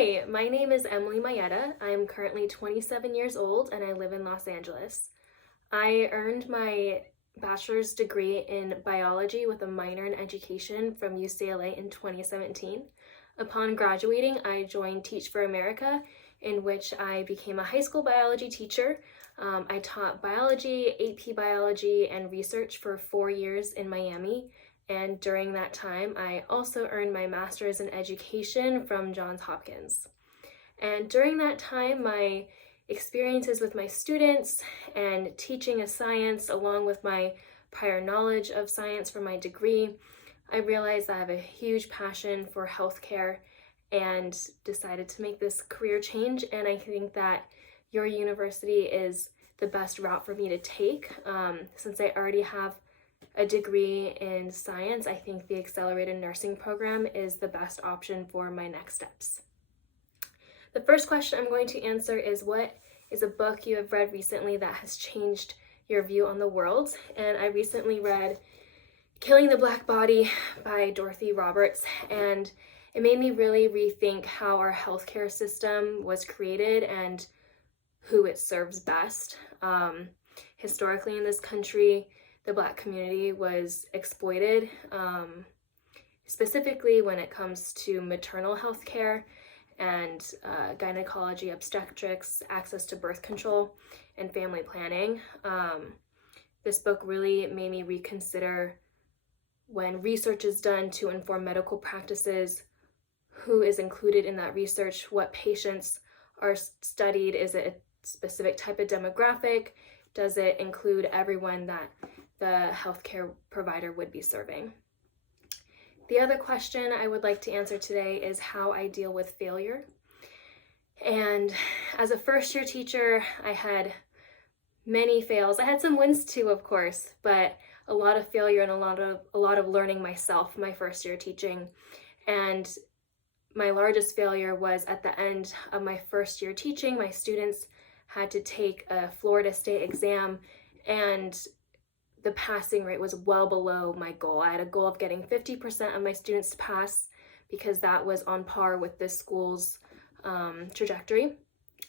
Hi, my name is Emily Mayeda. I am currently 27 years old and I live in Los Angeles. I earned my bachelor's degree in biology with a minor in education from UCLA in 2017. Upon graduating, I joined Teach for America, in which I became a high school biology teacher. I taught biology, AP biology, and research for 4 years in Miami. And during that time, I also earned my master's in education from Johns Hopkins. And during that time, my experiences with my students and teaching a science, along with my prior knowledge of science from my degree, I realized I have a huge passion for healthcare and decided to make this career change. And I think that your university is the best route for me to take. Since I already have a degree in science, I think the accelerated nursing program is the best option for my next steps. The first question I'm going to answer is, what is a book you have read recently that has changed your view on the world? And I recently read Killing the Black Body by Dorothy Roberts, and it made me really rethink how our healthcare system was created and who it serves best. Historically in this country, the Black community was exploited, specifically when it comes to maternal health care and gynecology, obstetrics, access to birth control, and family planning. This book really made me reconsider, when research is done to inform medical practices, who is included in that research, what patients are studied, is it a specific type of demographic, does it include everyone that the healthcare provider would be serving. The other question I would like to answer today is how I deal with failure. And as a first-year teacher, I had many fails. I had some wins too, of course, but a lot of failure and a lot of learning myself my first year teaching. And my largest failure was at the end of my first year teaching. My students had to take a Florida State exam, and the passing rate was well below my goal. I had a goal of getting 50% of my students to pass because that was on par with this school's trajectory,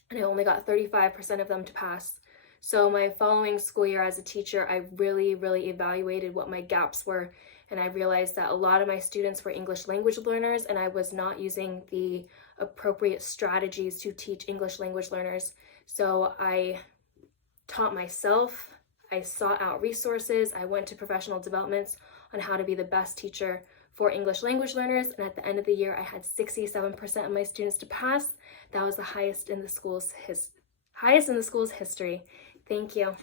and I only got 35% of them to pass. So my following school year as a teacher, I really evaluated what my gaps were, and I realized that a lot of my students were English language learners, and I was not using the appropriate strategies to teach English language learners. So I taught myself, I sought out resources, I went to professional developments on how to be the best teacher for English language learners, and at the end of the year, I had 67% of my students to pass. That was the highest in the school's history. Thank you.